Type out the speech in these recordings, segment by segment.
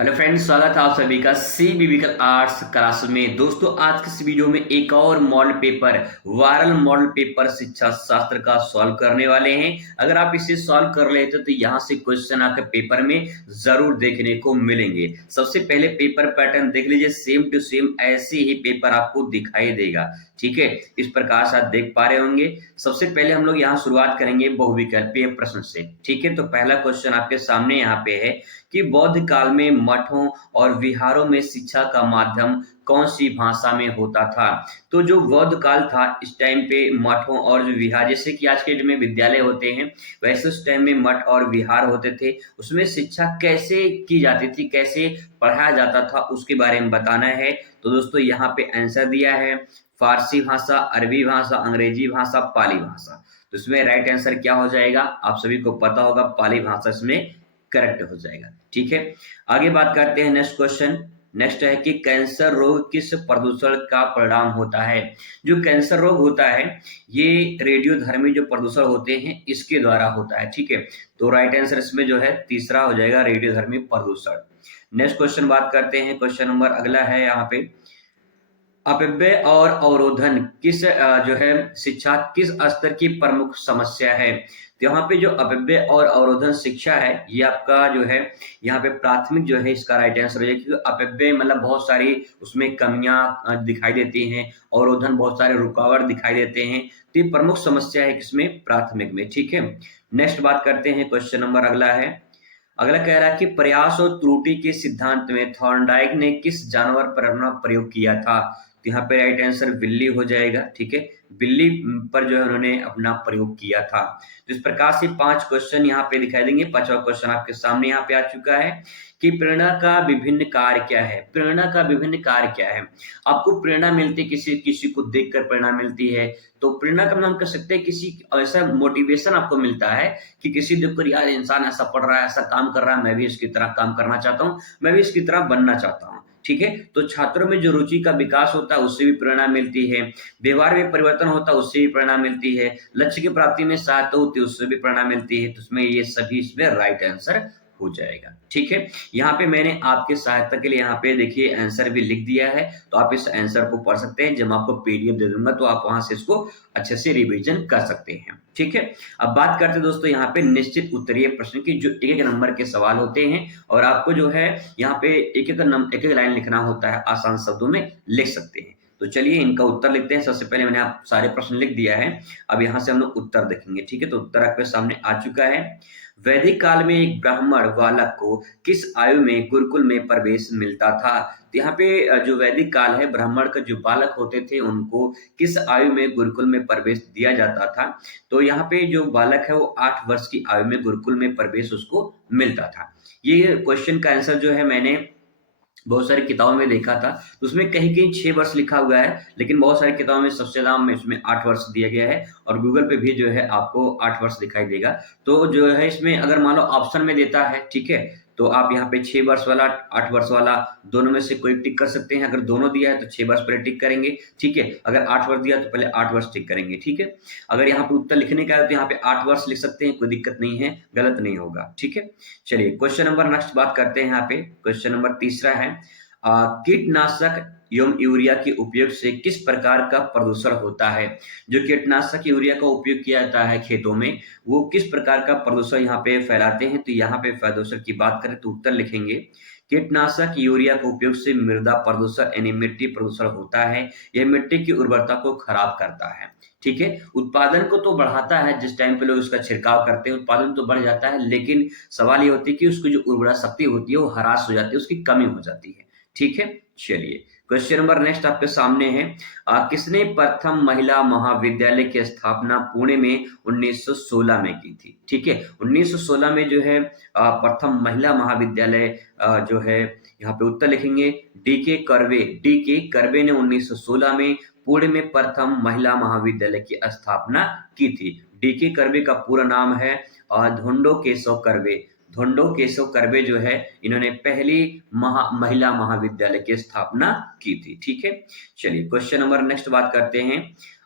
Hello friends, स्वागत है आप सभी का सी बिविकल आर्ट्स क्लास में। दोस्तों, आज के इस वीडियो में एक और model paper, viral model paper शिक्षा शास्त्र का सॉल्व करने वाले हैं। अगर आप इसे सॉल्व कर लेते तो यहाँ से क्वेश्चन आपके पेपर में जरूर देखने को मिलेंगे। सबसे पहले पेपर पैटर्न देख लीजिए, सेम टू सेम ऐसे ही पेपर आपको दिखाई देगा। ठीक है, इस प्रकार से आप देख पा रहे होंगे। सबसे पहले हम लोग यहाँ शुरुआत करेंगे बहुविकल्पीय प्रश्न से। ठीक है, तो पहला क्वेश्चन आपके सामने यहाँ पे है कि बौद्ध काल में मठों और विहारों में शिक्षा का माध्यम कौन सी भाषा में होता था। तो जो बौद्ध काल था, इस टाइम पे मठों और जो विहार, जैसे कि आज के डेट में विद्यालय होते हैं, वैसे उस टाइम में मठ और विहार होते थे। उसमें शिक्षा कैसे की जाती थी, कैसे पढ़ाया जाता था, उसके बारे में बताना है। तो दोस्तों, यहाँ पे आंसर दिया है फारसी भाषा, अरबी भाषा, अंग्रेजी भाषा, पाली भाषा। तो इसमें राइट आंसर क्या हो जाएगा, आप सभी को पता होगा, पाली भाषा इसमें करेक्ट हो जाएगा। ठीक है, आगे बात करते हैं नेक्स्ट क्वेश्चन। नेक्स्ट है कि कैंसर रोग किस प्रदूषण का परिणाम होता है। जो कैंसर रोग होता है, ये रेडियोधर्मी जो प्रदूषण होते हैं, इसके द्वारा होता है। ठीक है, तो राइट आंसर इसमें जो है तीसरा हो जाएगा, रेडियोधर्मी प्रदूषण। नेक्स्ट क्वेश्चन बात करते हैं, क्वेश्चन नंबर अगला है यहाँ पे, अपव्यय और अवरोधन किस जो है शिक्षा किस स्तर की प्रमुख समस्या है। तो यहाँ पे जो अपव्यय और अवरोधन शिक्षा है, ये आपका जो है यहाँ पे प्राथमिक जो है इसका राइट आंसर हो जाएगा, क्योंकि अपव्यय मतलब बहुत सारी उसमें कमियां दिखाई देती हैं, अवरोधन बहुत सारे रुकावट दिखाई देते हैं। तो ये प्रमुख समस्या है किसमें, प्राथमिक में। ठीक है, नेक्स्ट बात करते हैं, क्वेश्चन नंबर अगला है। अगला कह रहा है कि प्रयास और त्रुटि के सिद्धांत में थॉर्नडाइक ने किस जानवर पर अपना प्रयोग किया था। तो यहाँ पे राइट आंसर बिल्ली हो जाएगा। ठीक है, बिल्ली पर जो है उन्होंने अपना प्रयोग किया था। तो इस प्रकार से 5 क्वेश्चन यहाँ पे दिखाई देंगे। 5वां क्वेश्चन आपके सामने यहाँ पे आ चुका है कि प्रेरणा का विभिन्न कार्य क्या है। प्रेरणा का विभिन्न कार्य क्या है। आपको प्रेरणा मिलती है, किसी किसी को देखकर प्रेरणा मिलती है। तो प्रेरणा का नाम कर सकते हैं, किसी ऐसा मोटिवेशन आपको मिलता है कि किसी देखकर यार इंसान ऐसा पढ़ रहा है, ऐसा काम कर रहा है, मैं भी इसकी तरह काम करना चाहता हूँ, मैं भी इसकी तरह बनना चाहता हूँ। ठीक है, तो छात्रों में जो रुचि का विकास होता है, उससे भी प्रेरणा मिलती है। व्यवहार में परिवर्तन होता है, उससे भी प्रेरणा मिलती है। लक्ष्य की प्राप्ति में सहायता होती है, उससे भी प्रेरणा मिलती है। तो उसमें ये सभी इसमें राइट आंसर हो जाएगा। ठीक है, यहाँ पे मैंने आपके सहायता के लिए यहाँ पे देखिए आंसर भी लिख दिया है, तो आप इस आंसर को पढ़ सकते हैं। जब मैं आपको पीडीएफ दे दूंगा तो आप वहां से इसको अच्छे से रिवीजन कर सकते हैं। ठीक है, अब बात करते हैं दोस्तों यहाँ पे निश्चित उत्तरीय प्रश्न की, जो एक एक नंबर के सवाल होते हैं, और आपको जो है यहाँ पे एक एक लाइन लिखना होता है, आसान शब्दों में लिख सकते हैं। तो चलिए इनका उत्तर लिखते हैं। सबसे पहले मैंने आप सारे प्रश्न लिख दिया है, अब यहाँ से हम लोग उत्तर देखेंगे। ठीक है, तो उत्तर आपके सामने आ चुका है। वैदिक काल में एक ब्राह्मण बालक को किस आयु में गुरुकुल में प्रवेश मिलता था। तो यहाँ पे जो वैदिक काल है, ब्राह्मण का जो बालक होते थे उनको किस आयु में गुरुकुल में प्रवेश दिया जाता था। तो यहाँ पे जो बालक है वो 8 वर्ष की आयु में गुरुकुल में प्रवेश उसको मिलता था। ये क्वेश्चन का आंसर जो है मैंने बहुत सारी किताबों में देखा था, तो उसमें कहीं कहीं 6 वर्ष लिखा हुआ है, लेकिन बहुत सारी किताबों में सबसे ज्यादा में इसमें 8 वर्ष दिया गया है, और गूगल पे भी जो है आपको 8 वर्ष दिखाई देगा। तो जो है इसमें अगर मान लो ऑप्शन में देता है, ठीक है, तो आप यहाँ पे 6 वर्ष वाला, 8 वर्ष वाला, दोनों में से कोई टिक कर सकते हैं। अगर दोनों दिया है तो 6 वर्ष पहले टिक करेंगे। ठीक है, अगर 8 वर्ष दिया तो पहले 8 वर्ष टिक करेंगे। ठीक है, अगर यहाँ पे उत्तर लिखने का है तो यहाँ पे 8 वर्ष लिख सकते हैं, कोई दिक्कत नहीं है, गलत नहीं होगा। ठीक है, चलिए क्वेश्चन नंबर नेक्स्ट बात करते हैं। यहाँ पे क्वेश्चन नंबर तीसरा है, कीटनाशक एवं यूरिया के उपयोग से किस प्रकार का प्रदूषण होता है। जो कीटनाशक यूरिया का उपयोग किया जाता है खेतों में, वो किस प्रकार का प्रदूषण यहाँ पे फैलाते हैं। तो यहाँ पे प्रदूषण की बात करें तो उत्तर लिखेंगे, कीटनाशक यूरिया के उपयोग से मृदा प्रदूषण यानी मिट्टी प्रदूषण होता है। यह मिट्टी की उर्वरता को खराब करता है। ठीक है, उत्पादन को तो बढ़ाता है, जिस टाइम पे लोग उसका छिड़काव करते हैं उत्पादन तो बढ़ जाता है, लेकिन सवाल ये होती है कि उसकी जो उर्वरा शक्ति होती है वो ह्रास हो जाती है, उसकी कमी हो जाती है। ठीक है, चलिए क्वेश्चन नंबर नेक्स्ट आपके सामने है, किसने प्रथम महिला महाविद्यालय की स्थापना पुणे में 1916 में की थी। ठीक है, 1916 में जो है प्रथम महिला महाविद्यालय जो है, यहाँ पे उत्तर लिखेंगे डीके कर्वे। डीके कर्वे ने 1916 में पुणे में प्रथम महिला महाविद्यालय की स्थापना की थी। डीके कर्वे का पूरा नाम है धोंडो केशव कर्वे। धोंडो केशव कर्वे जो है, इन्होंने पहली महिला महाविद्यालय की स्थापना की थी। ठीक है, चलिए क्वेश्चन नंबर नेक्स्ट बात करते हैं,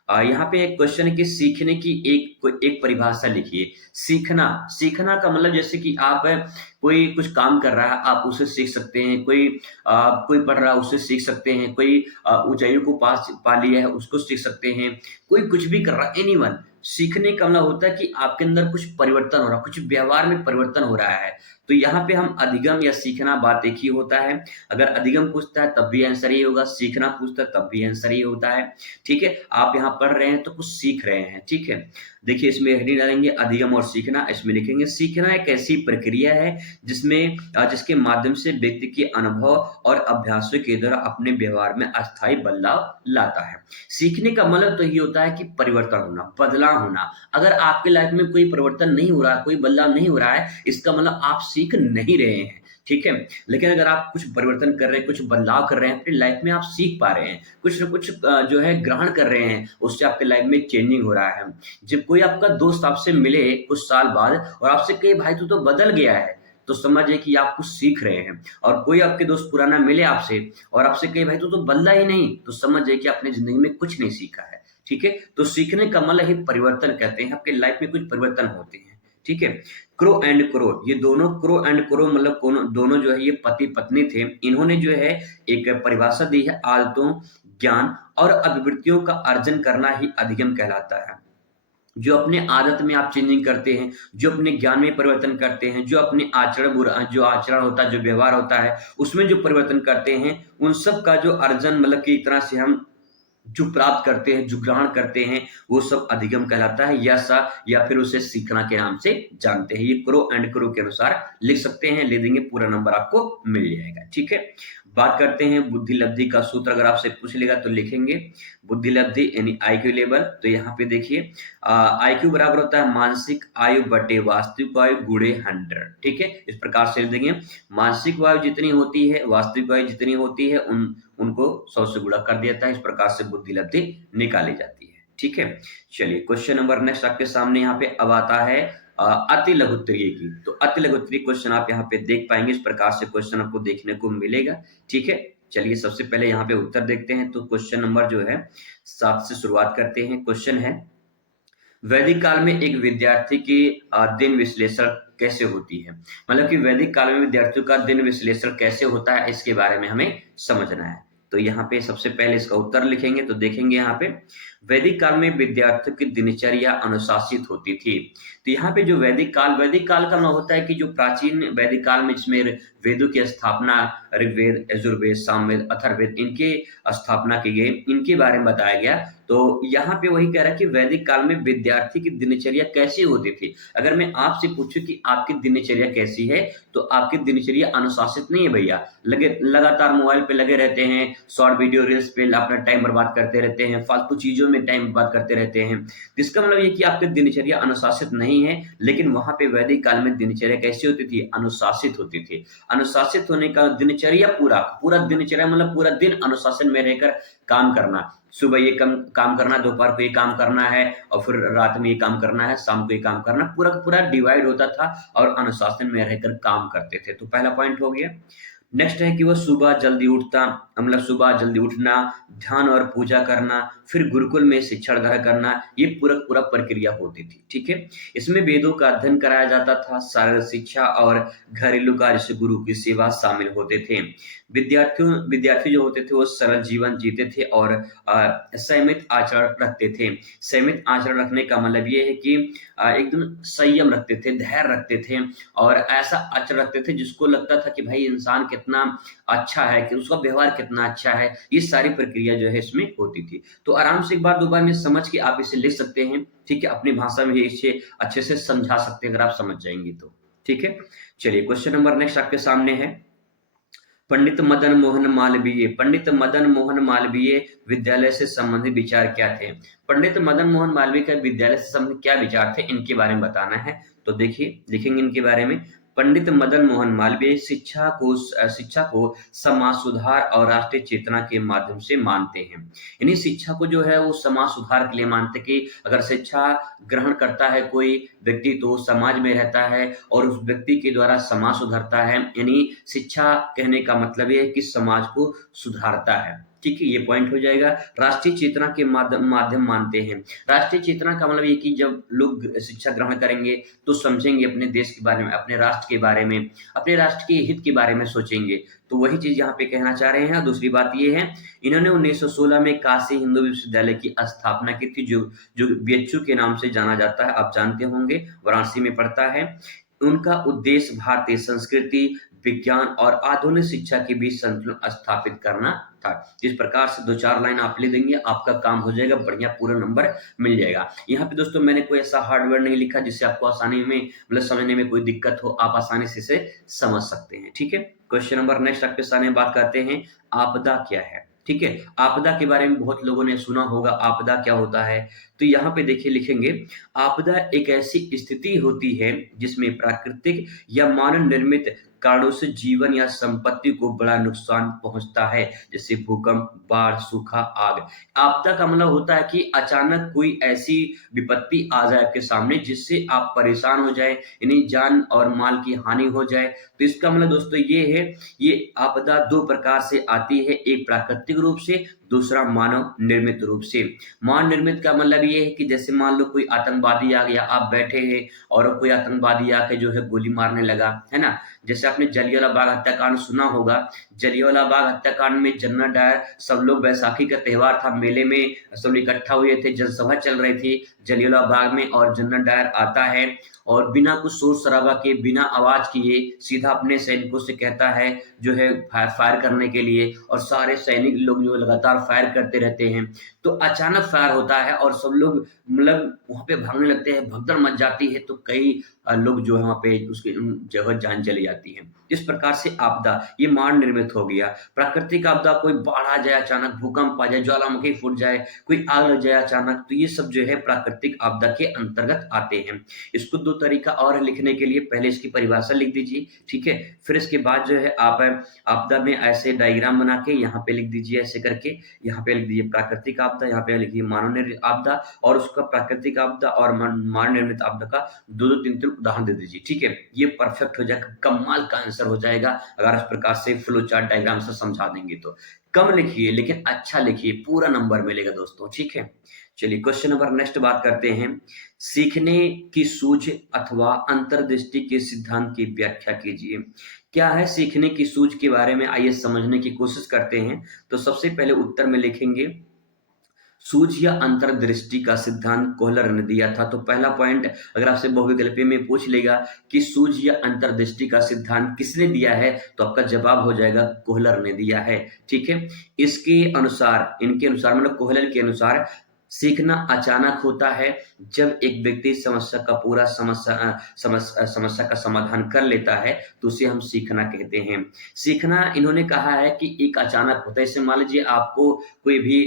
यहाँ पे एक क्वेश्चन है कि सीखने की एक परिभाषा लिखिए। सीखना, सीखना का मतलब जैसे कि आप कोई कुछ काम कर रहा है, आप उसे सीख सकते हैं। कोई पढ़ रहा है, उससे सीख सकते हैं। कोई ऊंचाइयों को पास पा लिया है, उसको सीख सकते हैं। कोई कुछ भी कर रहा है, एनीवन। सीखने का मतलब होता है कि आपके अंदर कुछ परिवर्तन हो रहा है, कुछ व्यवहार में परिवर्तन हो रहा है। तो यहाँ पे हम अधिगम या सीखना, बात एक ही होता है। अगर अधिगम पूछता है तब भी आंसर ये होगा, सीखना पूछता है तब भी आंसर ये होता है। ठीक है, आप यहाँ पढ़ रहे हैं तो कुछ सीख रहे हैं। ठीक है, देखिए इसमें हेडिंग डालेंगे अधिगम और सीखना। इसमें लिखेंगे सीखना एक ऐसी प्रक्रिया है जिसके माध्यम से व्यक्ति के अनुभव और अभ्यासों के द्वारा अपने व्यवहार में अस्थायी बदलाव लाता है। सीखने का मतलब तो ये होता है कि परिवर्तन होना, बदलाव होना। अगर आपके लाइफ में कोई परिवर्तन नहीं हो रहा, कोई बदलाव नहीं हो रहा है, इसका मतलब आप सीख नहीं रहे हैं। ठीक है, लेकिन अगर आप कुछ परिवर्तन कर रहे हैं, कुछ बदलाव कर रहे हैं अपनी लाइफ में, आप सीख पा रहे हैं, कुछ ना कुछ जो है ग्रहण कर रहे हैं, उससे आपके लाइफ में चेंजिंग हो रहा है। जब कोई आपका दोस्त आपसे मिले कुछ साल बाद और आपसे कहे भाई तू तो बदल गया है, तो समझिए कि आप कुछ सीख रहे हैं। और कोई आपके दोस्त पुराना मिले आपसे और आपसे कहे भाई तू तो बदला ही नहीं, तो समझिए कि आपने जिंदगी में कुछ नहीं सीखा है। ठीक है, तो सीखने का मतलब ही परिवर्तन कहते हैं, आपके लाइफ में कुछ परिवर्तन होते हैं। ठीक है, क्रो एंड क्रो, ये दोनों क्रो एंड क्रो मतलब दोनों जो है ये पति पत्नी थे। इन्होंने जो है एक परिभाषा दी है, आदतों, ज्ञान और अभिवृत्तियों का अर्जन करना ही अधिगम कहलाता है। जो अपने आदत में आप चेंजिंग करते हैं, जो अपने ज्ञान में परिवर्तन करते हैं, जो अपने जो आचरण होता है, जो व्यवहार होता है, उसमें जो परिवर्तन करते हैं, उन सब का जो अर्जन मतलब कि एक तरह से हम जो प्राप्त करते हैं, जो ग्रहण करते हैं, वो सब अधिगम कहलाता है, या फिर उसे सीखना के नाम से जानते हैं। ये क्रो एंड क्रो के अनुसार लिख सकते हैं, ले देंगे पूरा नंबर आपको मिल जाएगा। ठीक है, बात करते हैं बुद्धि लब्धि का सूत्र। अगर आपसे पूछ लेगा तो लिखेंगे बुद्धि लब्धि यानी आईक्यू लेवल। तो यहाँ पे देखिए आईक्यू बराबर होता है मानसिक आयु बटे वास्तविक आयु गुणे 100। ठीक है, इस प्रकार से लिख देंगे, मानसिक आयु जितनी होती है, वास्तविक आयु जितनी होती है, उनको 100 से गुणा कर दिया जाता है। इस प्रकार से बुद्धि लब्धि निकाली जाती है। ठीक है, चलिए क्वेश्चन नंबर नेक्स्ट आपके सामने यहाँ पे अब आता है अति लघुत्तरीय की। तो अति लघुत्तरीय क्वेश्चन आप यहाँ पे देख पाएंगे, इस प्रकार से क्वेश्चन आपको देखने को मिलेगा। ठीक है, चलिए सबसे पहले यहाँ पे उत्तर देखते हैं। तो क्वेश्चन नंबर जो है 7 से शुरुआत करते हैं। क्वेश्चन है, वैदिक काल में एक विद्यार्थी की दिन विश्लेषण कैसे होती है। मतलब कि वैदिक काल में विद्यार्थियों का दिन विश्लेषण कैसे होता है, इसके बारे में हमें समझना है। तो यहाँ पे सबसे पहले इसका उत्तर लिखेंगे। तो देखेंगे यहाँ पे वैदिक काल में विद्यार्थियों की दिनचर्या अनुशासित होती थी। तो यहाँ पे जो वैदिक काल का मतलब होता है कि जो प्राचीन वैदिक काल में, जिसमें वेदों की स्थापना, ऋग्वेद, यजुर्वेद, सामवेद, अथर्ववेद, इनके स्थापना की गई, इनके बारे में बताया गया। तो यहाँ पे वही कह रहा है कि वैदिक काल में विद्यार्थी की दिनचर्या कैसी होती थी। अगर मैं आपसे पूछूं कि आपकी दिनचर्या कैसी है, तो आपकी दिनचर्या अनुशासित नहीं है भैया। लगातार मोबाइल पे लगे रहते हैं, शॉर्ट वीडियो रील्स पे अपना टाइम बर्बाद करते रहते हैं, फालतू चीजों में टाइम बर्बाद करते रहते हैं। इसका मतलब ये कि आपकी दिनचर्या अनुशासित नहीं है। लेकिन वहां पे वैदिक काल में दिनचर्या कैसी होती थी, अनुशासित होती थी। अनुशासित होने का दिनचर्या पूरा दिनचर्या मतलब पूरा दिन अनुशासन में रहकर काम करना। सुबह ये काम करना, दोपहर को ये काम करना है, और फिर रात में ये काम करना है, शाम को ये काम करना, पूरा डिवाइड होता था और अनुशासन में रहकर काम करते थे। तो पहला पॉइंट हो गया। नेक्स्ट है कि वह सुबह जल्दी उठता, मतलब सुबह जल्दी उठना, ध्यान और पूजा करना, फिर गुरुकुल में शिक्षण ग्रहण करना, ये पूरा प्रक्रिया होती थी। ठीक है, इसमें वेदों का अध्ययन कराया जाता था, शारीरिक शिक्षा और घरेलू कार्य से गुरु की सेवा शामिल होते थे। विद्यार्थी जो होते थे वो सरल जीवन जीते थे और संयमित आचरण रखते थे। संयमित आचरण रखने का मतलब ये है कि एकदम संयम रखते थे, धैर्य रखते थे, और ऐसा आचरण रखते थे जिसको लगता था कि भाई इंसान कितना अच्छा है, कि उसका व्यवहार कितना अच्छा है। ये सारी प्रक्रिया जो है इसमें होती थी। तो आराम से एक बार दो बार में समझ के आप इसे लिख सकते हैं। ठीक है, अपनी भाषा में इसे अच्छे से समझा सकते हैं अगर आप समझ जाएंगे तो। ठीक है, चलिए क्वेश्चन नंबर नेक्स्ट आपके सामने है, पंडित मदन मोहन मालवीय विद्यालय से संबंधित विचार क्या थे। पंडित मदन मोहन मालवीय का विद्यालय से संबंधित क्या विचार थे, इनके बारे में बताना है। तो देखिए लिखेंगे इनके बारे में। पंडित मदन मोहन मालवीय शिक्षा को समाज सुधार और राष्ट्रीय चेतना के माध्यम से मानते हैं। यानी शिक्षा को जो है वो समाज सुधार के लिए मानते कि अगर शिक्षा ग्रहण करता है कोई व्यक्ति तो समाज में रहता है और उस व्यक्ति के द्वारा समाज सुधरता है। यानी शिक्षा कहने का मतलब ये है कि समाज को सुधारता है। ठीक है, ये पॉइंट हो जाएगा। राष्ट्रीय चेतना के माध्यम मानते हैं। राष्ट्रीय चेतना का मतलब ये कि जब लोग शिक्षा ग्रहण करेंगे तो समझेंगे अपने देश के बारे में, अपने राष्ट्र के बारे में, अपने राष्ट्र के हित के बारे में सोचेंगे। तो वही चीज यहाँ पे कहना चाह रहे हैं। दूसरी बात ये है, इन्होंने 1916 में काशी हिंदू विश्वविद्यालय की स्थापना की थी, जो जो बीएचयू के नाम से जाना जाता है, आप जानते होंगे, वाराणसी में पड़ता है। उनका उद्देश्य भारतीय संस्कृति, विज्ञान और आधुनिक शिक्षा के बीच संतुलन स्थापित करना था। जिस प्रकार से 2-4 लाइन आप लिख देंगे, आपका काम हो जाएगा, बढ़िया पूरा नंबर मिल जाएगा। यहाँ पे दोस्तों मैंने कोई ऐसा हार्डवेयर नहीं लिखा जिससे आपको आसानी में मतलब समझने में कोई दिक्कत हो, आप आसानी से इसे समझ सकते हैं। ठीक है, क्वेश्चन नंबर नेक्स्ट आपके सामने बात करते हैं, आपदा क्या है। ठीक है, आपदा के बारे में बहुत लोगों ने सुना होगा, आपदा क्या होता है। तो यहाँ पे देखिए लिखेंगे, आपदा एक ऐसी स्थिति होती है जिसमें प्राकृतिक या मानव निर्मित कारणों से जीवन या संपत्ति को बड़ा नुकसान पहुंचता है, जैसे भूकंप, बाढ़, सूखा, आग। आपदा का मतलब होता है कि अचानक कोई ऐसी विपत्ति आ जाए आपके सामने जिससे आप परेशान हो जाए, यानी जान और माल की हानि हो जाए। तो इसका मतलब दोस्तों ये है, ये आपदा 2 प्रकार से आती है, एक प्राकृतिक रूप से, दूसरा मानव निर्मित रूप से। मानव निर्मित का मतलब ये है कि जैसे मान लो कोई आतंकवादी आ गया, आप बैठे हैं और कोई आतंकवादी आके जो है गोली मारने लगा, है ना। जैसे आपने जलियांवाला बाग हत्याकांड सुना होगा। जलियांवाला बाग हत्याकांड में जनरल डायर, सब लोग, बैसाखी का त्योहार था, मेले में सब इकट्ठा हुए थे, जनसभा चल रही थी जलियांवाला बाग में, और जनरल डायर आता है और बिना कुछ शोर शराबा के, बिना आवाज किए सीधा अपने सैनिकों से कहता है जो है फायर करने के लिए, और सारे सैनिक लोग जो लगातार फायर करते रहते हैं। तो अचानक फायर होता है और सब लोग मतलब वहां पे भागने लगते हैं, भगदड़ मच जाती है, तो कई लोग जो है वहां पे उसके जगह जान चली जाती है। इस प्रकार से आपदा ये मानव निर्मित हो गया। प्राकृतिक आपदा, कोई बाढ़ आ जाए अचानक, भूकंप आ जाए, ज्वालामुखी फूट जाए, कोई आग लग जाए अचानक, तो ये सब जो है प्राकृतिक आपदा के अंतर्गत आते हैं। इसको 2 तरीका और है लिखने के लिए, पहले इसकी परिभाषा लिख दीजिए, ठीक है, फिर इसके बाद जो है आप आपदा में ऐसे डायग्राम बना के यहाँ पे लिख दीजिए, ऐसे करके यहाँ पे लिख दीजिए प्राकृतिक आपदा, यहाँ पे लिखिए मानव निर्मित आपदा, और उसका प्राकृतिक आपदा और मानव निर्मित आपदा का 2-2, 3-3 उदाहरण दे दीजिए। ठीक है, ये परफेक्ट हो जाएगा, कमाल का आंसर हो जाएगा अगर इस प्रकार से फ्लो चार्ट डायग्राम से समझा देंगे तो। कम लिखिए लेकिन अच्छा लिखिए, पूरा नंबर मिलेगा दोस्तों। ठीक है, चलिए क्वेश्चन नंबर नेक्स्ट बात करते हैं, सीखने की सूझ अथवा अंतर्दृष्टि के सिद्धांत की व्याख्या कीजिए। क्या है सीखने की सूझ के बारे में, आइए समझने की कोशिश करते हैं। तो सबसे पहले उत्तर में लिखेंगे, सूझ या अंतर्दृष्टि का सिद्धांत कोहलर ने दिया था। तो पहला पॉइंट अगर आपसे बहुविकल्पी में पूछ लेगा कि सूझ या अंतर्दृष्टि का सिद्धांत किसने दिया है, तो आपका जवाब हो जाएगा कोहलर ने दिया है। ठीक है, इसके अनुसार, इनके अनुसार मतलब कोहलर के अनुसार, सीखना अचानक होता है जब एक व्यक्ति समस्या का पूरा समस्या का समाधान कर लेता है, तो उसे हम सीखना कहते हैं। सीखना इन्होंने कहा है कि एक अचानक होता है। जैसे मान लीजिए आपको कोई भी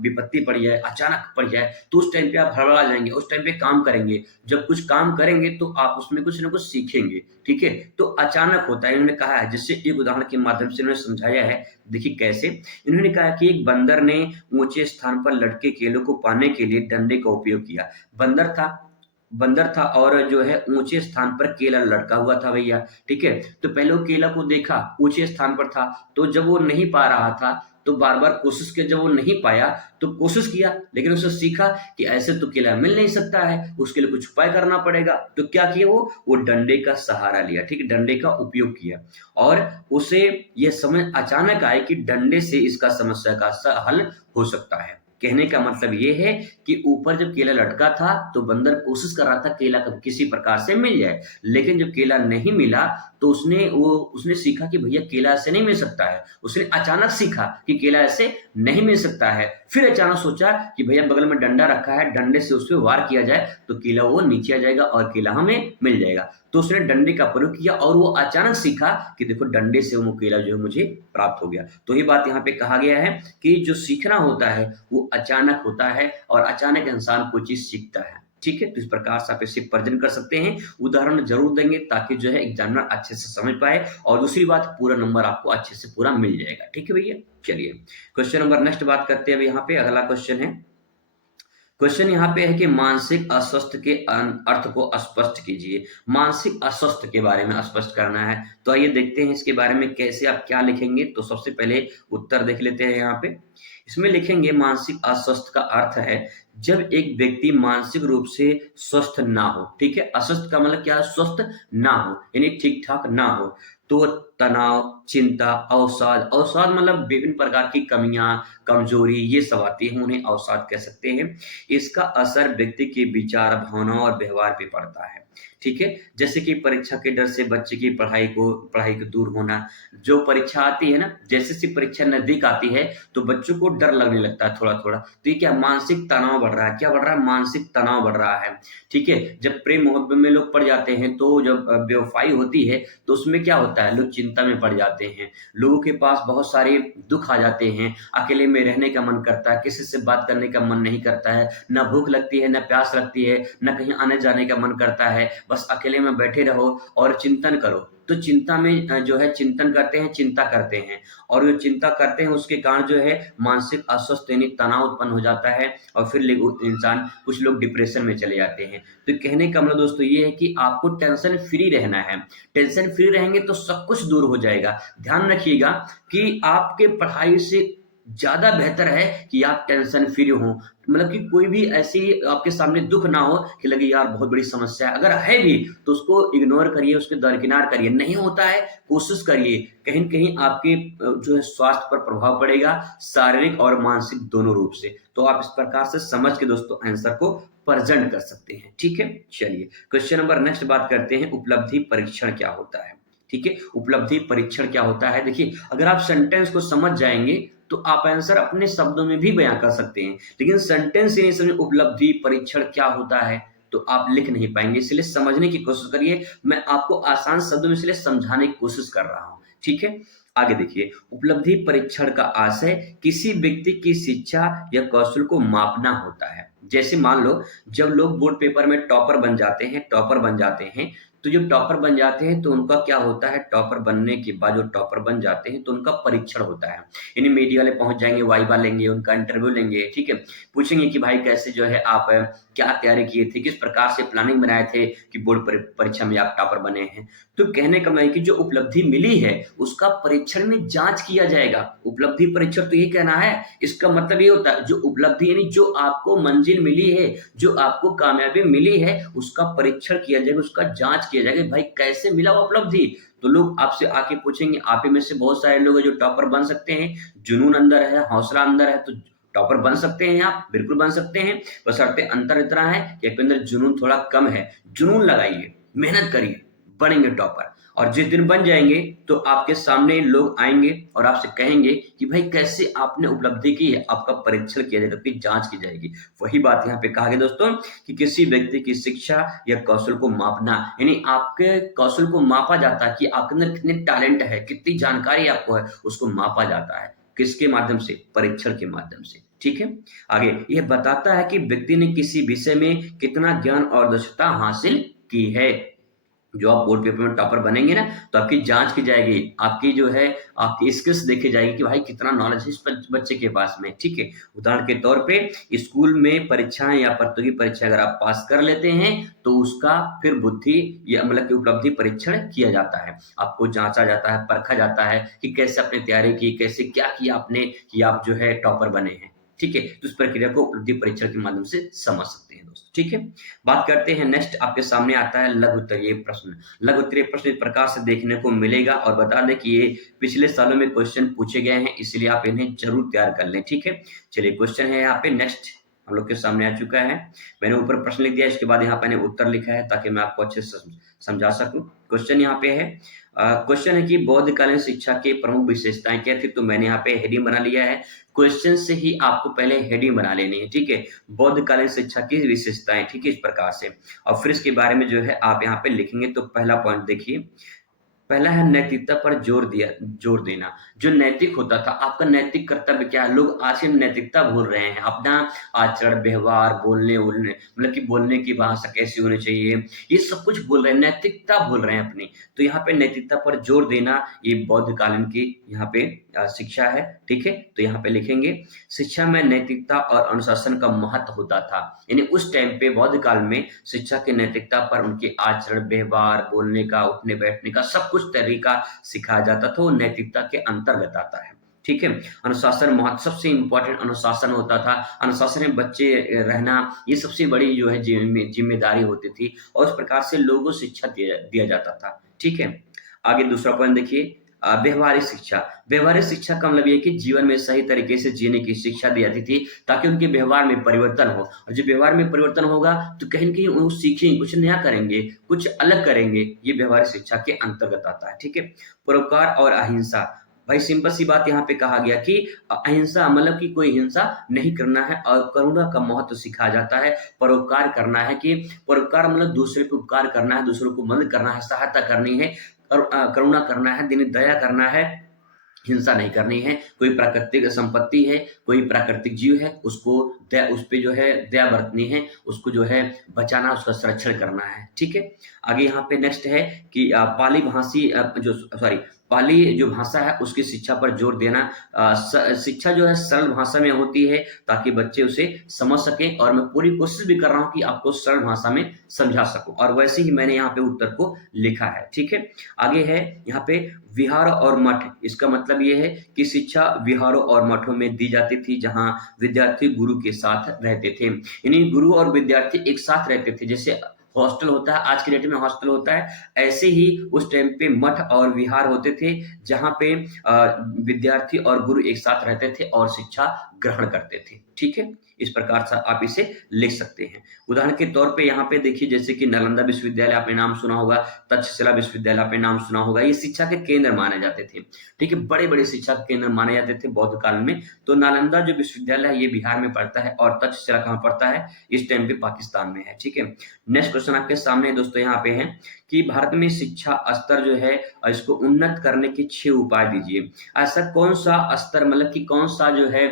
विपत्ति पड़ी है, अचानक पड़ जाए, तो उस टाइम पे आप हड़बड़ा जाएंगे, उस टाइम पे काम करेंगे। जब कुछ काम करेंगे तो आप उसमें कुछ ना कुछ सीखेंगे। ठीक है, तो अचानक होता है, इन्होंने कहा है, जिससे एक उदाहरण के माध्यम से इन्होंने समझाया है। देखिए कैसे, इन्होंने कहा कि एक बंदर ने ऊंचे स्थान पर लटके केलों को पाने के लिए डंडे का उपयोग किया। बंदर था और जो है ऊंचे स्थान पर केला लटका हुआ था भैया। ठीक है, तो पहले वो केला को देखा, ऊंचे स्थान पर था, तो जब वो नहीं पा रहा था तो बार बार कोशिश किया, जब वो नहीं पाया तो कोशिश किया, लेकिन उसने सीखा कि ऐसे तो केला मिल नहीं सकता है, उसके लिए कुछ उपाय करना पड़ेगा। तो क्या किया वो डंडे का सहारा लिया। ठीक है, डंडे का उपयोग किया, और उसे यह समझ अचानक आए कि डंडे से इसका समस्या का हल हो सकता है। कहने का मतलब ये है कि ऊपर जब केला लटका था तो बंदर कोशिश कर रहा था केला किसी प्रकार से मिल जाए, लेकिन जब केला नहीं मिला तो उसने सीखा कि भैया केला ऐसे नहीं मिल सकता है। उसने अचानक सीखा कि केला ऐसे नहीं मिल सकता है। फिर अचानक सोचा कि भैया बगल में डंडा रखा है, डंडे से उस पर वार किया जाए तो केला वो नीचे आ जाएगा और केला हमें मिल जाएगा। तो उसने डंडे का प्रयोग किया और वो अचानक सीखा कि देखो डंडे से वो केला जो है मुझे प्राप्त हो गया। तो ये बात यहाँ पे कहा गया है कि जो सीखना होता है वो अचानक होता है, और अचानक इंसान कोई चीज सीखता है। ठीक है, तो इस प्रकार से आप इसे प्रेजेंट कर सकते हैं। उदाहरण जरूर देंगे ताकि जो है एग्जामिनर अच्छे से समझ पाए, और दूसरी बात पूरा नंबर आपको अच्छे से पूरा मिल जाएगा। ठीक है भैया, चलिए क्वेश्चन नंबर नेक्स्ट बात करते हैं। अब यहाँ पे अगला क्वेश्चन है, क्वेश्चन यहाँ पे है कि मानसिक अस्वस्थ के अर्थ को स्पष्ट कीजिए। मानसिक अस्वस्थ के बारे में स्पष्ट करना है, तो आइए देखते हैं इसके बारे में कैसे आप क्या लिखेंगे। तो सबसे पहले उत्तर देख लेते हैं यहाँ पे। इसमें लिखेंगे मानसिक अस्वस्थ का अर्थ है जब एक व्यक्ति मानसिक रूप से स्वस्थ ना हो। ठीक है, अस्वस्थ का मतलब क्या है? स्वस्थ ना हो, यानी ठीक ठाक ना हो। तो तनाव, चिंता, अवसाद, अवसाद मतलब विभिन्न प्रकार की कमियां, कमजोरी, ये सब आती है, उन्हें अवसाद कह सकते हैं। इसका असर व्यक्ति के विचार, भावनाओं और व्यवहार पे पड़ता है। ठीक है, जैसे कि परीक्षा के डर से बच्चे की पढ़ाई को दूर होना। जो परीक्षा आती है ना, जैसे जैसे परीक्षा नजदीक आती है तो बच्चों को डर लगने लगता है थोड़ा थोड़ा, तो ये क्या, मानसिक तनाव बढ़ रहा है। क्या बढ़ रहा है? मानसिक तनाव बढ़ रहा है। ठीक है, जब प्रेम मोहब्बत में लोग पड़ जाते हैं, तो जब बेवफाई होती है तो उसमें क्या होता है, लोग चिंता में पड़ जाते हैं। लोगों के पास बहुत सारे दुख आ जाते हैं, अकेले में रहने का मन करता है, किसी से बात करने का मन नहीं करता है, ना भूख लगती है, ना प्यास लगती है, ना कहीं आने जाने का मन करता है, बस अकेले में बैठे रहो और चिंतन करो। तो चिंता में जो है चिंतन करते हैं, चिंता करते हैं, और जो चिंता करते हैं उसके कारण जो है मानसिक अस्वस्थ यानी तनाव उत्पन्न हो जाता है, और फिर इंसान, कुछ लोग डिप्रेशन में चले जाते हैं। तो कहने का मतलब दोस्तों ये है कि आपको टेंशन फ्री रहना है। टेंशन फ्री रहेंगे तो सब कुछ दूर हो जाएगा। ध्यान रखिएगा कि आपके पढ़ाई से ज़्यादा बेहतर है कि आप टेंशन फ्री हों। मतलब कि कोई भी ऐसी आपके सामने दुःख ना हो कि लगे यार बहुत बड़ी समस्या है। अगर है भी तो उसको इग्नोर करिए, उसके दरकिनार करिए। नहीं होता है, कोशिश करिए। कहीं न कहीं आपके जो है स्वास्थ्य पर प्रभाव पड़ेगा, शारीरिक और मानसिक दोनों रूप से। तो आप इस प्रकार से समझ के दोस्तों आंसर को प्रेज़ेंट कर सकते हैं। ठीक है? चलिए क्वेश्चन नंबर नेक्स्ट बात करते हैं, उपलब्धि परीक्षण क्या होता है? ठीक है, उपलब्धि परीक्षण क्या होता है? देखिए, अगर आप सेंटेंस को समझ जाएँगे तो आप आंसर अपने शब्दों में भी बयां कर सकते हैं, लेकिन सेंटेंस ही नहीं समझ उपलब्धि परीक्षण क्या होता है तो आप लिख नहीं पाएंगे। इसलिए समझने की कोशिश करिए। मैं आपको आसान शब्दों में इसलिए समझाने की कोशिश कर रहा हूं। ठीक है, आगे देखिए। उपलब्धि परीक्षण का आशय किसी व्यक्ति की शिक्षा या कौशल को मापना होता है। जैसे मान लो, जब लोग बोर्ड पेपर में टॉपर बन जाते हैं, तो जब टॉपर बन जाते हैं तो उनका क्या होता है, टॉपर बनने के बाद जो टॉपर बन जाते हैं तो उनका परीक्षण होता है। यानी मीडिया वाले पहुंच जाएंगे, वाइवा लेंगे, उनका इंटरव्यू लेंगे। ठीक है, पूछेंगे कि भाई कैसे जो है आप क्या तैयारी किए थे, किस प्रकार से प्लानिंग बनाए थे कि बोर्ड परीक्षा में आप टॉपर बने हैं। तो कहने का मतलब है कि जो उपलब्धि मिली है उसका परीक्षण में जांच किया जाएगा। उपलब्धि परीक्षण तो ये कहना है, इसका मतलब ये होता है जो उपलब्धि यानी जो आपको मंजिल मिली है, जो आपको कामयाबी मिली है, उसका परीक्षण किया जाएगा, उसका जांच किया जाएगा भाई कैसे मिला वो उपलब्धि। तो लोग आपसे आके पूछेंगे, आप ही में से बहुत सारे लोग हैं जो टॉपर बन सकते हैं, जुनून अंदर है, हौसला अंदर है, तो टॉपर बन सकते हैं आप, बिल्कुल बन सकते हैं। बशर्ते अंतर इतना है कि आपके अंदर जुनून थोड़ा कम है। जुनून लगाइए, मेहनत करिए, बनेंगे टॉपर। और जिस दिन बन जाएंगे तो आपके सामने लोग आएंगे और आपसे कहेंगे कि भाई कैसे आपने उपलब्धि की है, आपका परीक्षण किया जाएगा, आपकी जांच की जाएगी। वही बात यहाँ पे कहा गया दोस्तों कि किसी व्यक्ति की शिक्षा या कौशल को मापना, यानी आपके कौशल को मापा जाता है कि आपके अंदर कितने टैलेंट है, कितनी जानकारी आपको है, उसको मापा जाता है। किसके माध्यम से? परीक्षण के माध्यम से। ठीक है, आगे यह बताता है कि व्यक्ति ने किसी विषय में कितना ज्ञान और दक्षता हासिल की है। जो आप बोर्ड पेपर में टॉपर बनेंगे ना, तो आपकी जांच की जाएगी, आपकी जो है आपकी स्किल्स देखी जाएगी कि भाई कितना नॉलेज है इस बच्चे के पास में। ठीक है, उदाहरण के तौर पे स्कूल में परीक्षाएं या प्रतियोगी परीक्षा अगर आप पास कर लेते हैं तो उसका फिर बुद्धि या मतलब कि उपलब्धि परीक्षण किया जाता है। आपको जांचा जाता है, परखा जाता है कि कैसे आपने तैयारी की, कैसे क्या किया आपने कि आप जो है टॉपर बने हैं। ठीक है, तो इस प्रक्रिया को उपलब्धि परीक्षण के माध्यम से समझ सकते हैं दोस्तों। ठीक है, बात करते हैं नेक्स्ट, आपके सामने आता है लघु उत्तरीय प्रश्न। लघु उत्तरीय प्रश्न इस प्रकार से देखने को मिलेगा, और बता दें कि ये पिछले सालों में क्वेश्चन पूछे गए हैं, इसलिए आप इन्हें जरूर तैयार कर लें। ठीक है, चलिए क्वेश्चन है यहाँ पे नेक्स्ट हम लोग के सामने आ चुका है। मैंने ऊपर प्रश्न लिख दिया, इसके बाद यहाँ पे मैंने उत्तर लिखा है ताकि मैं आपको अच्छे से समझा सकूं। क्वेश्चन यहाँ पे है, क्वेश्चन है कि बौद्धकालीन शिक्षा की प्रमुख विशेषताएं क्या थी। तो मैंने यहाँ पे हेडिंग बना लिया है। क्वेश्चन से ही आपको पहले हेडिंग बना लेनी है। ठीक है, बौद्धकालीन शिक्षा की विशेषताएं, ठीक है, इस प्रकार से। और फिर इसके बारे में जो है आप यहाँ पे लिखेंगे। तो पहला पॉइंट देखिए, पहला है नैतिकता पर जोर देना। जो नैतिक होता था, आपका नैतिक कर्तव्य क्या है? लोग आज के नैतिकता भूल रहे हैं। अपना आचरण, व्यवहार, बोलने-वोलने मतलब कि बोलने की भाषा कैसी होनी चाहिए, ये सब कुछ भूल रहे हैं, नैतिकता भूल रहे हैं अपनी। तो यहाँ पे नैतिकता पर जोर देना, ये बौद्ध कालीन की यहाँ पे शिक्षा है, ठीक है? तो यहाँ पे लिखेंगे, शिक्षा में नैतिकता और अनुशासन का महत्व होता था। यानी उस टाइम पे बौद्ध काल में शिक्षा की नैतिकता पर उनके आचरण, व्यवहार, बोलने का, उठने-बैठने का सब कुछ तरीका सिखाया जाता था, वो नैतिकता के अंतर्गत आता है। ठीक है? अनुशासन महत्व सबसे इम्पोर्टेंट अनुशासन होता था। अनुशासन में बच्चे रहना, ये सबसे बड़ी जो है ज़िम्मेदारी होती थी और उस प्रकार से लोगों को शिक्षा दिया दिया जाता था। ठीक है? आगे दूसरा पॉइंट देखिए, व्यावहारिक शिक्षा। व्यावहारिक शिक्षा का मतलब ये है कि जीवन में सही तरीके से जीने की शिक्षा दी जाती थी, ताकि उनके व्यवहार में परिवर्तन हो, और जब व्यवहार में परिवर्तन होगा तो कहीं न कहीं वो सीखेंगे, कुछ नया करेंगे, कुछ अलग करेंगे, ये व्यावहारिक शिक्षा के अंतर्गत आता है, ठीक है? परोपकार और अहिंसा। भाई सिंपल सी बात यहाँ पे कहा गया कि अहिंसा मतलब कि कोई हिंसा नहीं करना है और करुणा का महत्व सिखाया जाता है। परोपकार करना है कि परोपकार मतलब दूसरे पे उपकार करना है, दूसरों को मदद करना है, सहायता करनी है, करुणा करना है, दया करना है, हिंसा नहीं करनी है। कोई प्राकृतिक संपत्ति है, कोई प्राकृतिक जीव है, उसको उस पे जो है दया बरतनी है, उसको जो है बचाना, उसका संरक्षण करना है, ठीक है? आगे यहाँ पे नेक्स्ट है कि पाली भाषी जो सॉरी पाली जो भाषा है उसकी शिक्षा पर जोर देना। शिक्षा जो है सरल भाषा में होती है, ताकि बच्चे उसे समझ सकें, और मैं पूरी कोशिश भी कर रहा हूँ कि आपको सरल भाषा में समझा सकूँ, और वैसे ही मैंने यहाँ पे उत्तर को लिखा है, ठीक है? आगे है यहाँ पे विहार और मठ। इसका मतलब ये है कि शिक्षा विहारों और मठों में दी जाती थी, जहाँ विद्यार्थी गुरु के साथ रहते थे। यानी गुरु और विद्यार्थी एक साथ रहते थे। जैसे हॉस्टल होता है, आज के डेट में हॉस्टल होता है, ऐसे ही उस टाइम पे मठ और विहार होते थे, जहाँ पे विद्यार्थी और गुरु एक साथ रहते थे और शिक्षा ग्रहण करते थे। ठीक है? इस प्रकार से आप इसे लिख सकते हैं। उदाहरण के तौर पे यहाँ पे देखिए, जैसे कि नालंदा विश्वविद्यालय आपने नाम सुना होगा, तक्षशिला विश्वविद्यालय आपने नाम सुना होगा, ये शिक्षा के केंद्र माने जाते थे। ठीक है? बड़े-बड़े शिक्षा के केंद्र माने जाते थे बौद्ध काल में। तो नालंदा जो विश्वविद्यालय है ये बिहार में पड़ता है, और तक्षशिला कहाँ पड़ता है? इस टाइम पे पाकिस्तान में है। ठीक है? नेक्स्ट क्वेश्चन आपके सामने दोस्तों यहाँ पे है कि भारत में शिक्षा स्तर जो है इसको उन्नत करने के 6 उपाय दीजिए। ऐसा कौन-सा स्तर मतलब कि कौन-सा जो है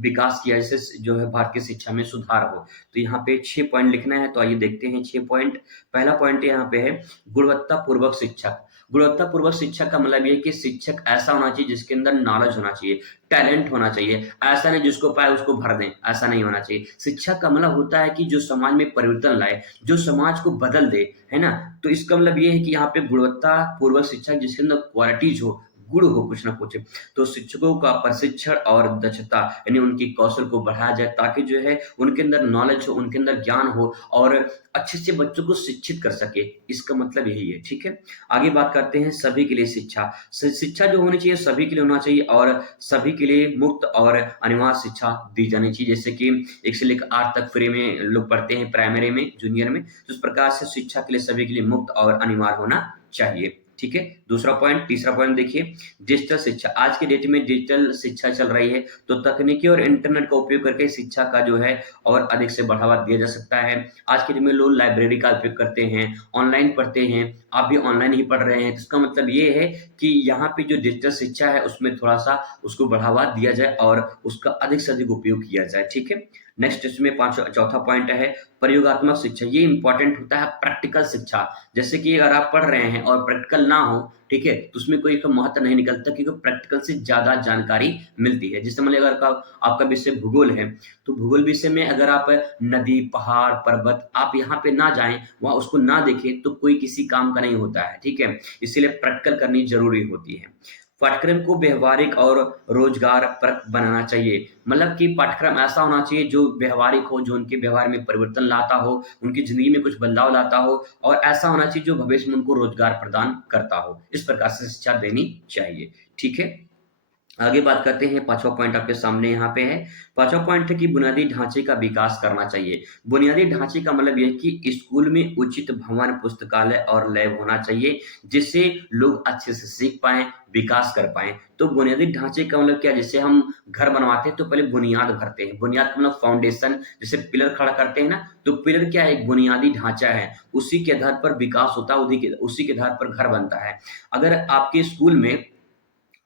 विकास किया जिससे जो है भारत की शिक्षा में सुधार हो? तो यहाँ पे 6 पॉइंट लिखना है, तो आइए देखते हैं 6 पॉइंट। पहला पॉइंट यहाँ पे है गुणवत्तापूर्वक शिक्षा। गुणवत्तापूर्वक शिक्षा का मतलब ये है कि शिक्षक ऐसा होना चाहिए जिसके अंदर नॉलेज होना चाहिए, टैलेंट होना चाहिए। ऐसा नहीं जिसको पाए उसको भर दें, ऐसा नहीं होना चाहिए। शिक्षा का मतलब होता है कि जो समाज में परिवर्तन लाए, जो समाज को बदल दे, है ना? तो इसका मतलब ये है कि यहाँ पे गुणवत्तापूर्वक शिक्षा जिसके अंदर क्वालिटीज़ हो, गुण हो कुछ ना कुछ। तो शिक्षकों का प्रशिक्षण और दक्षता यानी उनकी कौशल को बढ़ाया जाए, ताकि जो है उनके अंदर नॉलेज हो, उनके अंदर ज्ञान हो, और अच्छे से बच्चों को शिक्षित कर सके। इसका मतलब यही है, ठीक है? आगे बात करते हैं सभी के लिए शिक्षा। शिक्षा जो होनी चाहिए सभी के लिए होना चाहिए, और सभी के लिए मुफ्त और अनिवार्य शिक्षा दी जानी चाहिए। जैसे कि 1 से लेकर 8 तक फ्री में लोग पढ़ते हैं, प्राइमरी में, जूनियर में। तो इस प्रकार से शिक्षा के लिए सभी के लिए मुफ्त और अनिवार्य होना चाहिए। ठीक है? दूसरा पॉइंट, तीसरा पॉइंट देखिए, डिजिटल शिक्षा। आज के डेट में डिजिटल शिक्षा चल रही है, तो तकनीकी और इंटरनेट का उपयोग करके शिक्षा का जो है और अधिक से बढ़ावा दिया जा सकता है। आज के डेट में लोग लाइब्रेरी का उपयोग करते हैं, ऑनलाइन पढ़ते हैं, आप भी ऑनलाइन ही पढ़ रहे हैं। तो इसका मतलब ये है कि यहाँ पे जो डिजिटल शिक्षा है उसमें थोड़ा-सा उसको बढ़ावा दिया जाए और उसका अधिक से अधिक उपयोग किया जाए। ठीक है? नेक्स्ट इसमें चौथा पॉइंट है प्रयोगात्मक शिक्षा। ये इम्पोर्टेंट होता है प्रैक्टिकल शिक्षा। जैसे कि अगर आप पढ़ रहे हैं और प्रैक्टिकल ना हो, ठीक है? तो उसमें कोई का महत्व नहीं निकलता, क्योंकि प्रैक्टिकल से ज़्यादा जानकारी मिलती है। जैसे मान लीजिए अगर आपका विषय भूगोल है, तो भूगोल विषय में अगर आप नदी, पहाड़, पर्वत आप यहाँ पे ना जाएँ, वहाँ उसको ना देखें, तो कोई किसी काम का नहीं होता है, ठीक है? इसीलिए प्रैक्टिकल करनी ज़रूरी होती है। पाठ्यक्रम को व्यावहारिक और रोजगारपरक बनाना चाहिए। मतलब कि पाठ्यक्रम ऐसा होना चाहिए जो व्यावहारिक हो, जो उनके व्यवहार में परिवर्तन लाता हो, उनकी ज़िंदगी में कुछ बदलाव लाता हो, और ऐसा होना चाहिए जो भविष्य में उनको रोजगार प्रदान करता हो। इस प्रकार से शिक्षा देनी चाहिए। ठीक है? आगे बात करते हैं, पाँचवाँ पॉइंट आपके सामने यहाँ पे है। पाँचवाँ पॉइंट है कि बुनियादी ढाँचे का विकास करना चाहिए। बुनियादी ढाँचे का मतलब ये है कि स्कूल में उचित भवन, पुस्तकालय और लैब होना चाहिए, जिससे लोग अच्छे से सीख पाएँ, विकास कर पाएँ। तो बुनियादी ढाँचे का मतलब क्या है? जैसे हम घर बनवाते हैं तो पहले बुनियाद भरते हैं। बुनियाद का मतलब फाउंडेशन, जैसे पिलर खड़ा करते हैं ना, तो पिलर क्या है? एक बुनियादी ढाँचा है। उसी के आधार पर विकास होता है, उसी के आधार पर घर बनता है। अगर आपके स्कूल में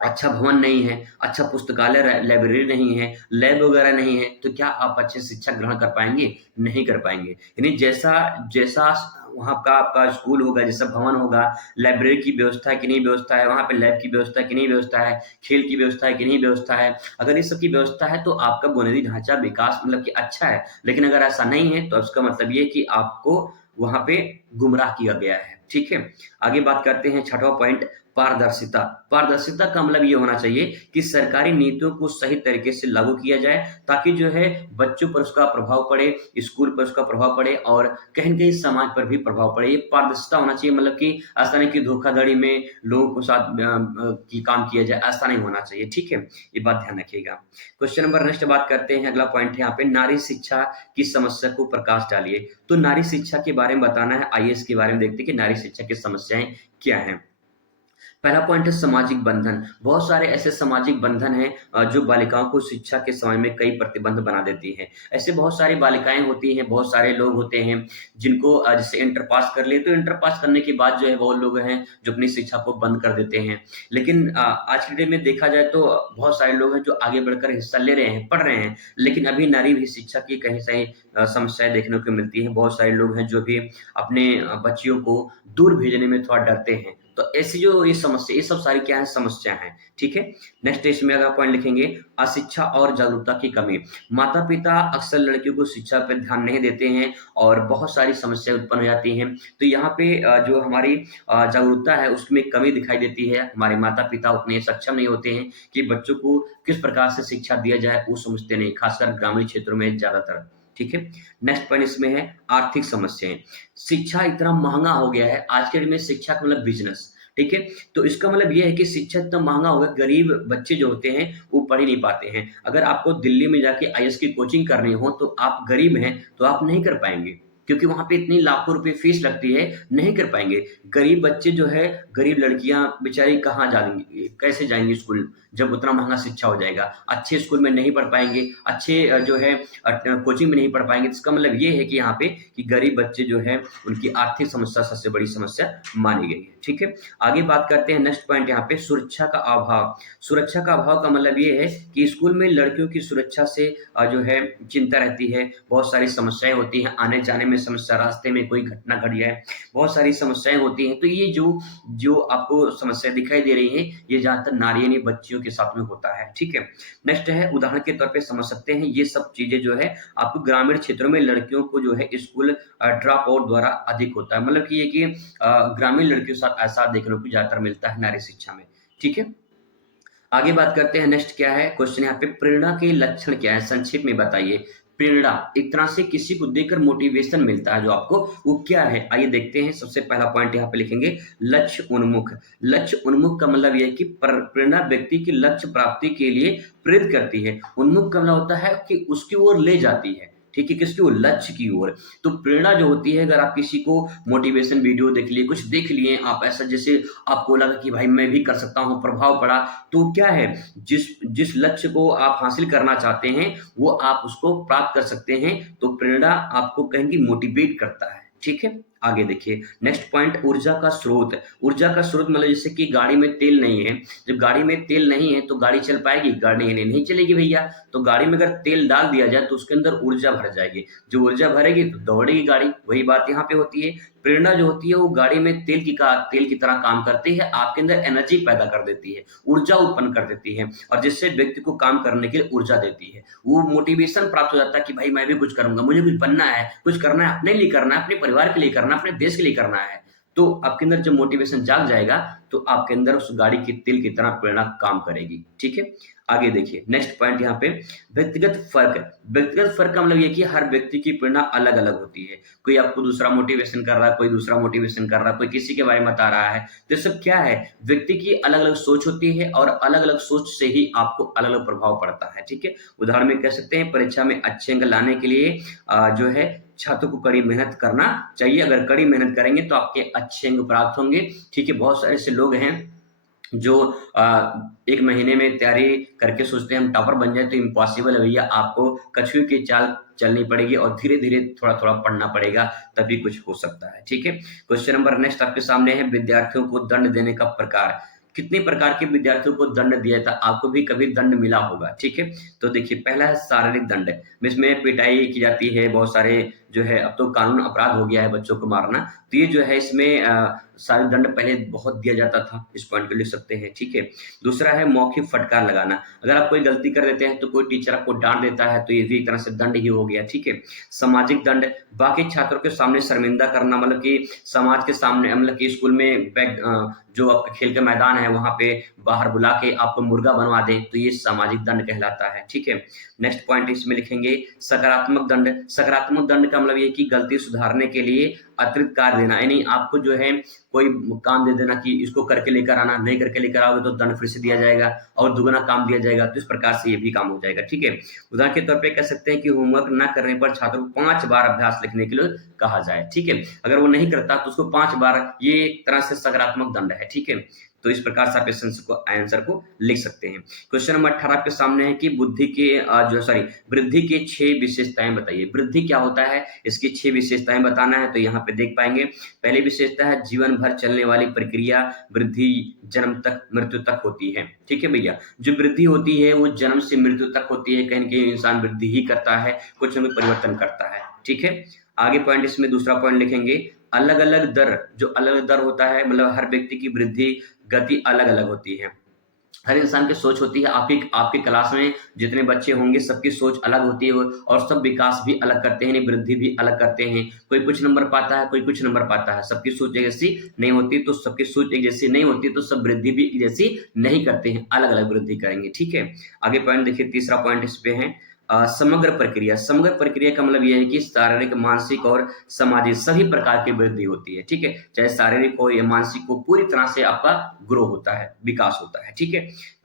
अच्छा भवन नहीं है, अच्छा पुस्तकालय लाइब्रेरी नहीं है, लैब वगैरह नहीं है, तो क्या आप अच्छे शिक्षा ग्रहण कर पाएँगे? नहीं कर पाएँगे। यानी जैसा जैसा वहाँ का आपका स्कूल होगा, जैसा भवन होगा, लाइब्रेरी की व्यवस्था है कि नहीं व्यवस्था है, वहाँ पे लैब की व्यवस्था है कि नहीं व्यवस्था है, खेल की व्यवस्था है कि नहीं व्यवस्था है। अगर इस सब की व्यवस्था है तो आपका बुनियादी ढाँचा विकास मतलब कि अच्छा है। लेकिन अगर ऐसा नहीं है तो उसका मतलब ये है कि आपको वहाँ पे गुमराह किया गया है। ठीक है? आगे बात करते हैं, छठवां पॉइंट, पारदर्शिता। पारदर्शिता का मतलब ये होना चाहिए कि सरकारी नीतियों को सही तरीके से लागू किया जाए, ताकि जो है बच्चों पर उसका प्रभाव पड़े, स्कूल पर उसका प्रभाव पड़े और कहीं न कहीं समाज पर भी प्रभाव पड़े। ये पारदर्शिता होना चाहिए, मतलब कि ऐसा नहीं कि धोखाधड़ी में लोगों के साथ कि काम किया जाए, ऐसा नहीं होना चाहिए। ठीक है? ये बात ध्यान रखिएगा। क्वेश्चन नंबर नेक्स्ट बात करते हैं, अगला पॉइंट है यहाँ पे, नारी शिक्षा की समस्या को प्रकाश डालिए। तो नारी शिक्षा के बारे में बताना है, आइए इसके बारे में देखते हैं कि नारी शिक्षा की समस्याएँ क्या हैं। पहला पॉइंट है सामाजिक बंधन। बहुत सारे ऐसे सामाजिक बंधन हैं जो बालिकाओं को शिक्षा के समय में कई प्रतिबंध बना देती हैं। ऐसे बहुत सारी बालिकाएँ होती हैं, बहुत सारे लोग होते हैं जिनको जैसे इंटर पास कर लिए तो इंटर पास करने के बाद जो है वो लोग हैं जो अपनी शिक्षा को बंद कर देते हैं। लेकिन आज के डेट में देखा जाए तो बहुत सारे लोग हैं जो आगे बढ़कर हिस्सा ले रहे हैं, पढ़ रहे हैं, लेकिन अभी नारी भी शिक्षा की कहीं सही समस्याएँ देखने को मिलती हैं। बहुत सारे लोग हैं जो भी अपने बच्चियों को दूर भेजने में थोड़ा डरते हैं। तो ऐसी जो ये समस्या, ये सब सारी क्या है? समस्या हैं। ठीक है? नेक्स्ट इसमें अगला पॉइंट लिखेंगे, अशिक्षा और जागरूकता की कमी। माता-पिता अक्सर लड़कियों को शिक्षा पे ध्यान नहीं देते हैं और बहुत सारी समस्याएँ उत्पन्न हो जाती हैं। तो यहाँ पे जो हमारी जागरूकता है उसमें कमी दिखाई देती है। हमारे माता-पिता उतने सक्षम नहीं होते हैं कि बच्चों को किस प्रकार से शिक्षा दिया जाए, वो समझते नहीं, खासकर ग्रामीण क्षेत्रों में ज़्यादातर। ठीक है? नेक्स्ट पॉइंट इसमें है आर्थिक समस्याएँ। शिक्षा इतना महँगा हो गया है, आज के डेट में शिक्षा का मतलब बिज़नेस, ठीक है? तो इसका मतलब ये है कि शिक्षा इतना महँगा हो गया, गरीब बच्चे जो होते हैं, वो पढ़ ही नहीं पाते हैं। अगर आपको दिल्ली में जाके आईएएस की कोचिंग करनी हो, तो आप गरीब हैं, तो आप नहीं कर पाएँगे, क्योंकि वहाँ पे इतनी लाखों रुपए फीस लगती है, नहीं कर पाएँगे। गरीब बच्चे जो है, गरीब लड़कियाँ बेचारी कहाँ जाएँगी, कैसे जाएँगी स्कूल, जब उतना महँगा शिक्षा हो जाएगा? अच्छे स्कूल में नहीं पढ़ पाएँगे, अच्छे जो है कोचिंग में नहीं पढ़ पाएँगे। तो इसका मतलब ये है कि यहाँ पे कि गरीब बच्चे जो हैं, उनकी आर्थिक समस्या सबसे बड़ी समस्या मानी गई है। ठीक है? आगे बात करते हैं, नेक्स्ट पॉइंट यहाँ पे, सुरक्षा का अभाव। सुरक्षा का अभाव का मतलब ये है कि स्कूल में लड़कियों की सुरक्षा से जो है चिंता रहती है, बहुत सारी समस्याएँ होती हैं, आने-जाने में समस्या, रास्ते में कोई घटना घट जाए, बहुत सारी समस्याएँ होती हैं। तो ये जो जो आपको समस्या दिखाई दे रही है, ये ज़्यादातर नारी यानी बच्चियों के साथ में होता है। ठीक है? नेक्स्ट है, उदाहरण के तौर पे समझ सकते हैं, ये सब चीज़ें जो है आपको ग्रामीण क्षेत्रों में लड़कियों को जो है स्कूल ड्रॉप आउट द्वारा अधिक होता है। मतलब कि ये कि ग्रामीण लड़कियों के साथ ऐसा देखने को ज़्यादातर मिलता है नारी शिक्षा में। ठीक है? आगे बात करते हैं, नेक्स्ट क्या है क्वेश्चन यहाँ पे, प्रेरणा के लक्षण क्या है? संक्षेप में बताइए। प्रेरणा एक तरह से किसी को देखकर मोटिवेशन मिलता है जो आपको, वो क्या है? आइए देखते हैं। सबसे पहला पॉइंट यहाँ पे लिखेंगे, लक्ष्य उन्मुख। लक्ष्य उन्मुख का मतलब ये है कि प्रेरणा व्यक्ति की लक्ष्य प्राप्ति के लिए प्रेरित करती है। उन्मुख का मतलब होता है कि उसकी ओर ले जाती है। ठीक है? किसकी ओर? लक्ष्य की ओर। तो प्रेरणा जो होती है, अगर आप किसी को मोटिवेशन वीडियो देख लिए, कुछ देख लिए आप, ऐसा जैसे आपको लगा कि भाई मैं भी कर सकता हूँ, प्रभाव पड़ा, तो क्या है, जिस जिस लक्ष्य को आप हासिल करना चाहते हैं, वो आप उसको प्राप्त कर सकते हैं। तो प्रेरणा आपको कहीं की मोटिवेट करता है। ठीक है? आगे देखिए, नेक्स्ट पॉइंट, ऊर्जा का स्रोत। ऊर्जा का स्रोत मतलब जैसे कि गाड़ी में तेल नहीं है, जब गाड़ी में तेल नहीं है तो गाड़ी चल पाएगी? गाड़ी नहीं चलेगी भैया। तो गाड़ी में अगर तेल डाल दिया जाए तो उसके अंदर ऊर्जा भर जाएगी, जो ऊर्जा भरेगी तो दौड़ेगी गाड़ी। वही बात यहाँ पे होती है, प्रेरणा जो होती है वो गाड़ी में तेल की तरह काम करती है, आपके अंदर एनर्जी पैदा कर देती है, ऊर्जा उत्पन्न कर देती है, और जिससे व्यक्ति को काम करने के लिए ऊर्जा देती है। वो मोटिवेशन प्राप्त हो जाता है कि भाई मैं भी कुछ करूँगा, मुझे कुछ बनना है, कुछ करना है, अपने लिए करना है, अपने परिवार के लिए करना है, अपने देश के लिए करना है। तो आपके अंदर जब मोटिवेशन जाग जाएगा तो आपके अंदर उस गाड़ी की तिल की तरह प्रेरणा काम करेगी। ठीक है, आगे देखिए नेक्स्ट पॉइंट यहाँ पे व्यक्तिगत फर्क। व्यक्तिगत फर्क का मतलब ये कि हर व्यक्ति की प्रेरणा अलग अलग होती है। कोई आपको दूसरा मोटिवेशन कर रहा है, कोई दूसरा मोटिवेशन कर रहा है, कोई किसी के बारे में बता रहा है। तो ये सब क्या है, व्यक्ति की अलग अलग सोच होती है और अलग अलग सोच से ही आपको अलग अलग प्रभाव पड़ता है। ठीक है, उदाहरण में कह सकते हैं परीक्षा में अच्छे अंक लाने के लिए जो है छात्र को कड़ी मेहनत करना चाहिए। अगर कड़ी मेहनत करेंगे तो आपके अच्छे अंक प्राप्त होंगे। ठीक है, बहुत सारे ऐसे लोग हैं जो 1 महीने में तैयारी करके सोचते हैं हम टॉपर बन जाए, तो इम्पॉसिबल है भैया। आपको कछुए की चाल चलनी पड़ेगी और धीरे-धीरे थोड़ा-थोड़ा पढ़ना पड़ेगा, तभी कुछ हो सकता है। ठीक है, क्वेश्चन नंबर नेक्स्ट आपके सामने है विद्यार्थियों को दंड देने का प्रकार। कितने प्रकार के विद्यार्थियों को दंड दिया था, आपको भी कभी दंड मिला होगा। ठीक है, तो देखिए पहला है शारीरिक दंड, इसमें पिटाई की जाती है। बहुत सारे जो है अब तो कानून अपराध हो गया है बच्चों को मारना, तो ये जो है इसमें शारीरिक दंड पहले बहुत दिया जाता था, इस पॉइंट को लिख सकते हैं। ठीक है, दूसरा है मौखिक फटकार लगाना। अगर आप कोई गलती कर देते हैं तो कोई टीचर आपको डांट देता है तो ये भी एक तरह से दंड ही हो गया। ठीक है, सामाजिक दंड, बाकी छात्रों के सामने शर्मिंदा करना, मतलब कि समाज के सामने, मतलब कि स्कूल में जो आपका खेल का मैदान है वहां पे बाहर बुला के आपको मुर्गा बनवा दे, तो ये सामाजिक दंड कहलाता है। ठीक है, नेक्स्ट पॉइंट इसमें लिखेंगे सकारात्मक दंड। सकारात्मक दंड का मतलब ये कि गलती सुधारने के लिए अतिरिक्त कार्य देना, यानी आपको जो है कोई काम दे देना कि इसको करके लेकर आना, नहीं करके लेकर आओगे तो दंड फिर से दिया जाएगा और दुगना काम दिया जाएगा, तो इस प्रकार से ये भी काम हो जाएगा। ठीक है, उदाहरण के तौर पे कह सकते हैं कि होमवर्क ना करने पर छात्र को 5 बार अभ्यास लिखने के लिए कहा जाए। ठीक है, अगर वो नहीं करता तो उसको 5 बार, ये एक तरह से सकारात्मक दंड है। ठीक है, तो इस प्रकार से आप इस आंसर को लिख सकते हैं। क्वेश्चन नंबर 18 आपके सामने है कि बुद्धि के वृद्धि के 6 विशेषताएं बताइए। वृद्धि क्या होता है, इसकी 6 विशेषताएं बताना है, तो यहाँ पे देख पाएंगे। पहली विशेषता है जीवन भर चलने वाली प्रक्रिया, वृद्धि जन्म तक मृत्यु तक होती है। ठीक है भैया, जो वृद्धि होती है वो जन्म से मृत्यु तक होती है, कहीं न कहीं इंसान वृद्धि ही करता है, कुछ न कुछ परिवर्तन करता है। ठीक है, आगे पॉइंट इसमें दूसरा पॉइंट लिखेंगे अलग अलग दर। जो अलग अलग दर होता है मतलब हर व्यक्ति की वृद्धि गति अलग अलग होती है, हर इंसान की सोच होती है। आपकी क्लास में जितने बच्चे होंगे सबकी सोच अलग होती है और सब विकास भी अलग करते हैं, वृद्धि भी अलग करते हैं। कोई कुछ नंबर पाता है, कोई कुछ नंबर पाता है, सबकी सोच एक जैसी नहीं होती, तो सबकी सोच एक जैसी नहीं होती तो सब वृद्धि भी एक जैसी नहीं करते हैं, अलग अलग वृद्धि करेंगे। ठीक है, आगे पॉइंट देखिए, तीसरा पॉइंट इस पे है समग्र प्रक्रिया। समग्र प्रक्रिया का मतलब यह है कि शारीरिक, मानसिक और सामाजिक सभी प्रकार की वृद्धि होती है। ठीक है, चाहे शारीरिक हो या मानसिक हो, पूरी तरह से आपका ग्रो होता है, विकास होता है। ठीक है,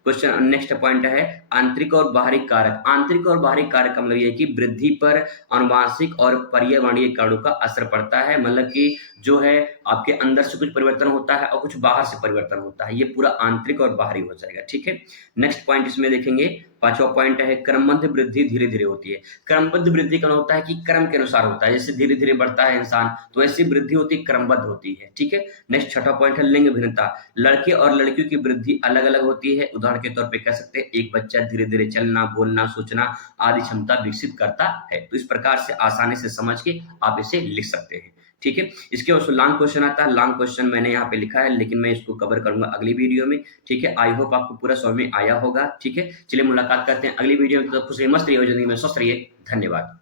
क्वेश्चन नेक्स्ट पॉइंट है आंतरिक और बाहरी कारक। आंतरिक और बाहरी कारक का मतलब यह है कि वृद्धि पर अनुवांशिक और पर्यावरणीय कारणों का असर पड़ता है, मतलब कि जो है आपके अंदर से कुछ परिवर्तन होता है और कुछ बाहर से परिवर्तन होता है, ये पूरा आंतरिक और बाहरी हो जाएगा। ठीक है, नेक्स्ट पॉइंट इसमें देखेंगे, पांचवा पॉइंट है क्रमबद्ध वृद्धि धीरे धीरे होती है। क्रमबद्ध वृद्धि का होता है कि क्रम के अनुसार होता है, जैसे धीरे धीरे बढ़ता है इंसान तो ऐसी वृद्धि होती है, क्रमबद्ध होती है। ठीक है, नेक्स्ट छठा पॉइंट है लिंग भिन्नता। लड़के और लड़कियों की वृद्धि अलग अलग होती है। उदाहरण के तौर पे कह सकते हैं एक बच्चा धीरे धीरे चलना, बोलना, सोचना आदि क्षमता विकसित करता है, तो इस प्रकार से आसानी से समझ के आप इसे लिख सकते हैं। ठीक है, इसके बाद लॉन्ग क्वेश्चन आता है। लॉन्ग क्वेश्चन मैंने यहाँ पे लिखा है, लेकिन मैं इसको कवर करूंगा अगली वीडियो में। ठीक है, आई होप आपको पूरा समझ में आया होगा। ठीक है, चलिए मुलाकात करते हैं अगली वीडियो में। तो खुश रहिए, मस्त रहिए, जिंदगी में स्वस्थ रहिए। धन्यवाद।